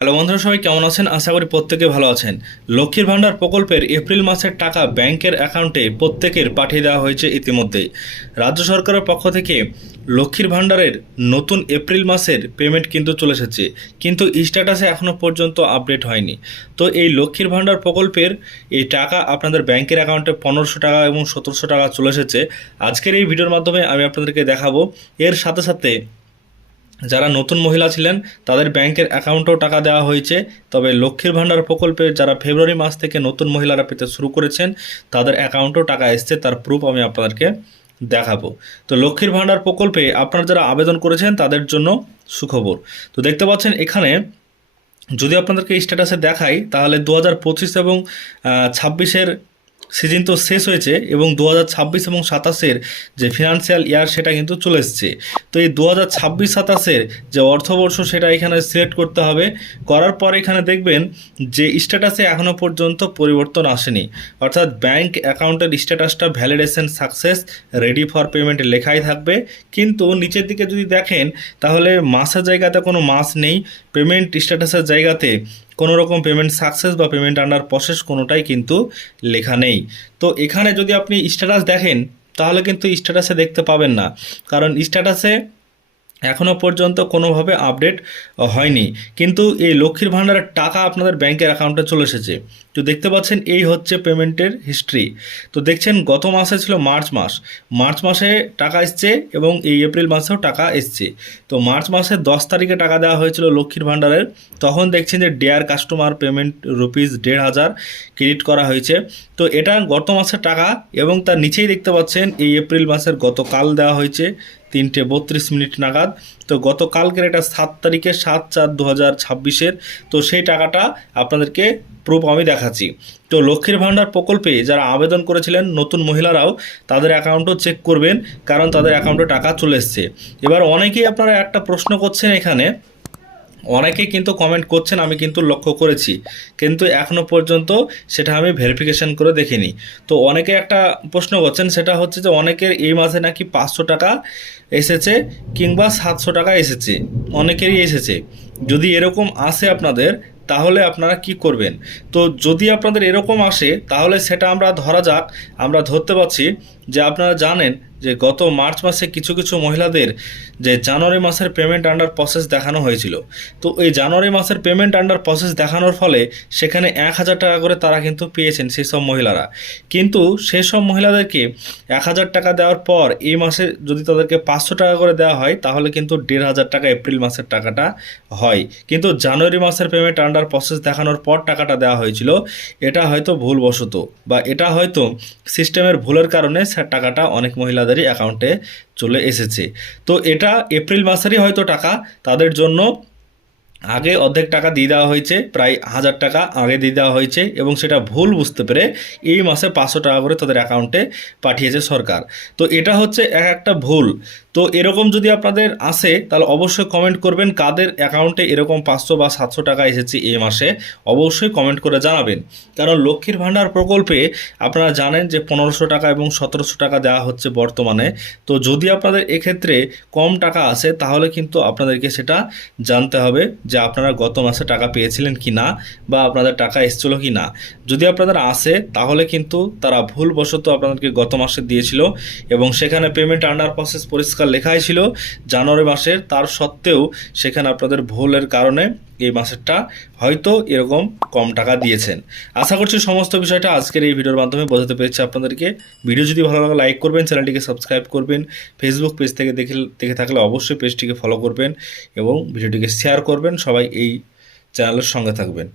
Hello বন্ধুরা, সবাই কেমন আছেন? আশা করি প্রত্যেকে ভালো আছেন। লক্ষ্মীর ভাণ্ডার প্রকল্পের এপ্রিল মাসের টাকা ব্যাংকের অ্যাকাউন্টে প্রত্যেকের পাঠিয়ে দেওয়া হয়েছে ইতিমধ্যেই। রাজ্য সরকারের পক্ষ থেকে লক্ষ্মীর ভাণ্ডারের নতুন এপ্রিল মাসের পেমেন্ট কিন্তু চলে এসেছে, কিন্তু স্ট্যাটাসে এখনও পর্যন্ত আপডেট হয়নি। তো এই লক্ষ্মীর ভাণ্ডার প্রকল্পের এই টাকা আপনাদের ব্যাংকের অ্যাকাউন্টে 1500 টাকা এবং 1700 টাকা চলে এসেছে। আজকের এই ভিডিওর মাধ্যমে আমি আপনাদেরকে দেখাবো। এর সাথে সাথে যারা নতুন মহিলা ছিলেন তাদের ব্যাংকের অ্যাকাউন্টেও টাকা দেওয়া হয়েছে। তবে লক্ষ্মীর ভাণ্ডার প্রকল্পে যারা ফেব্রুয়ারি মাস থেকে নতুন মহিলারা পেতে শুরু করেছেন তাদের অ্যাকাউন্টেও টাকা এসছে, তার প্রুফ আমি আপনাদেরকে দেখাবো। তো লক্ষ্মীর ভাণ্ডার প্রকল্পে আপনারা যারা আবেদন করেছেন তাদের জন্য সুখবর। তো দেখতে পাচ্ছেন এখানে যদি আপনাদেরকে স্ট্যাটাসে দেখাই তাহলে 2025 এবং 26-এর সিজন তো শেষ হয়েছে এবং 2026 এবং 27-এর যে ফিনান্সিয়াল ইয়ার সেটা কিন্তু চলে এসছে। তো এই 2026-27-এর যে অর্থবর্ষ সেটা এখানে সিলেক্ট করতে হবে। করার পর এখানে দেখবেন যে স্ট্যাটাসে এখনও পর্যন্ত পরিবর্তন আসেনি, অর্থাৎ ব্যাংক অ্যাকাউন্টের স্ট্যাটাসটা validation success ready for payment লেখাই থাকবে। কিন্তু নিচের দিকে যদি দেখেন তাহলে মাসের জায়গাতে কোনো মাস নেই, পেমেন্ট স্ট্যাটাসের জায়গাতে কোনো রকম পেমেন্ট সাকসেস বা পেমেন্ট আন্ডার প্রসেস কোনোটাই কিন্তু লেখা নেই। তো এখানে যদি আপনি স্ট্যাটাস দেখেন তাহলে কিন্তু স্ট্যাটাসে দেখতে পাবেন না, কারণ স্ট্যাটাসে এখনও পর্যন্ত কোনোভাবে আপডেট হয়নি। কিন্তু এই লক্ষ্মীর ভাণ্ডারের টাকা আপনাদের ব্যাংকের অ্যাকাউন্টে চলে এসেছে। তো দেখতে পাচ্ছেন এই হচ্ছে পেমেন্টের হিস্ট্রি। তো দেখছেন গত মাসে ছিল মার্চ মাসে টাকা এসছে এবং এই এপ্রিল মাসেও টাকা এসছে। তো মার্চ মাসের 10 তারিখে টাকা দেওয়া হয়েছিল লক্ষ্মীর ভাণ্ডারের। তখন দেখছেন যে ডেয়ার কাস্টমার পেমেন্ট ₹1,500 ক্রেডিট করা হয়েছে। তো এটা গত মাসের টাকা এবং তার নিচেই দেখতে পাচ্ছেন এই এপ্রিল মাসের গতকাল দেওয়া হয়েছে 3:32 নাগাদ। তো গতকালকের এটা 7 তারিখে 7/4/2026-এর। তো সেই টাকাটা আপনাদেরকে প্রুফ আমি দেখাচ্ছি। তো লক্ষ্মীর ভাণ্ডার প্রকল্পে যারা আবেদন করেছিলেন নতুন মহিলারাও তাদের অ্যাকাউন্টও চেক করবেন, কারণ তাদের অ্যাকাউন্টে টাকা চলে এসছে। এবার অনেকেই আপনারা একটা প্রশ্ন করছেন, এখানে অনেকেই কিন্তু কমেন্ট করছেন, আমি কিন্তু লক্ষ্য করেছি, কিন্তু এখনও পর্যন্ত সেটা আমি ভেরিফিকেশন করে দেখিনি। তো অনেকে একটা প্রশ্ন করছেন, সেটা হচ্ছে যে অনেকের এই মাসে নাকি 500 টাকা এসেছে কিংবা 700 টাকা এসেছে, অনেকেরই এসেছে। যদি এরকম আসে আপনাদের তাহলে আপনারা কি করবেন? তো যদি আপনাদের এরকম আসে তাহলে সেটা আমরা ধরা যাক, আমরা ধরতে পারছি যে আপনারা জানেন যে গত মার্চ মাসে কিছু কিছু মহিলাদের যে জানুয়ারি মাসের পেমেন্ট আন্ডার প্রসেস দেখানো হয়েছিল। তো এই জানুয়ারি মাসের পেমেন্ট আন্ডার প্রসেস দেখানোর ফলে সেখানে 1,000 টাকা করে তারা কিন্তু পেয়েছেন সেই সব মহিলারা। কিন্তু সেই সব মহিলাদেরকে 1,000 টাকা দেওয়ার পর এই মাসে যদি তাদেরকে 500 টাকা করে দেওয়া হয় তাহলে কিন্তু 1,500 টাকা এপ্রিল মাসের টাকাটা হয়। কিন্তু জানুয়ারি মাসের পেমেন্ট আন্ডার প্রসেস দেখানোর পর টাকাটা দেওয়া হয়েছিল, এটা হয়তো ভুলবশত বা এটা হয়তো সিস্টেমের ভুলের কারণে টাকাটা অনেক মহিলাদেরই অ্যাকাউন্টে চলে এসেছে। তো এটা এপ্রিল মাসেরই হয়তো টাকা, তাদের জন্য আগে অর্ধেক টাকা দিয়ে দেওয়া হয়েছে, প্রায় 1,000 টাকা আগে দিয়ে দেওয়া হয়েছে এবং সেটা ভুল বুঝতে পেরে এই মাসে 500 টাকা করে তাদের অ্যাকাউন্টে পাঠিয়েছে সরকার। তো এটা হচ্ছে একটা ভুল। তো এরকম যদি আপনাদের আসে তাহলে অবশ্যই কমেন্ট করবেন কাদের অ্যাকাউন্টে এরকম 500 বা 700 টাকা এসেছে এই মাসে, অবশ্যই কমেন্ট করে জানাবেন। কারণ লক্ষ্মীর ভাণ্ডার প্রকল্পে আপনারা জানেন যে 1500 টাকা এবং 1700 টাকা দেওয়া হচ্ছে বর্তমানে। তো যদি আপনাদের এক্ষেত্রে কম টাকা আসে তাহলে কিন্তু আপনাদেরকে সেটা জানতে হবে যে আপনারা গত মাসে টাকা পেয়েছিলেন কি না বা আপনাদের টাকা এসেছিল কি না। যদি আপনাদের আসে তাহলে কিন্তু তারা ভুলবশত আপনাদেরকে গত মাসে দিয়েছিল এবং সেখানে পেমেন্ট আন্ডার প্রসেস পরিষ্কার লেখাই ছিল জানুয়ারি মাসের, তার সত্ত্বেও সেখানে আপনাদের ভুলের কারণে এই মাসেরটা হয়তো এরকম কম টাকা দিয়েছেন। আশা করছি সমস্ত বিষয়টা আজকের এই ভিডিওর মাধ্যমে বোঝাতে পেরেছি আপনাদেরকে। ভিডিও যদি ভালো লাগে লাইক করবেন, চ্যানেলটিকে সাবস্ক্রাইব করবেন, ফেসবুক পেজ থেকে দেখে থাকলে অবশ্যই পেজটিকে ফলো করবেন এবং ভিডিওটিকে শেয়ার করবেন। সবাই এই চ্যানেলের সঙ্গে থাকবেন।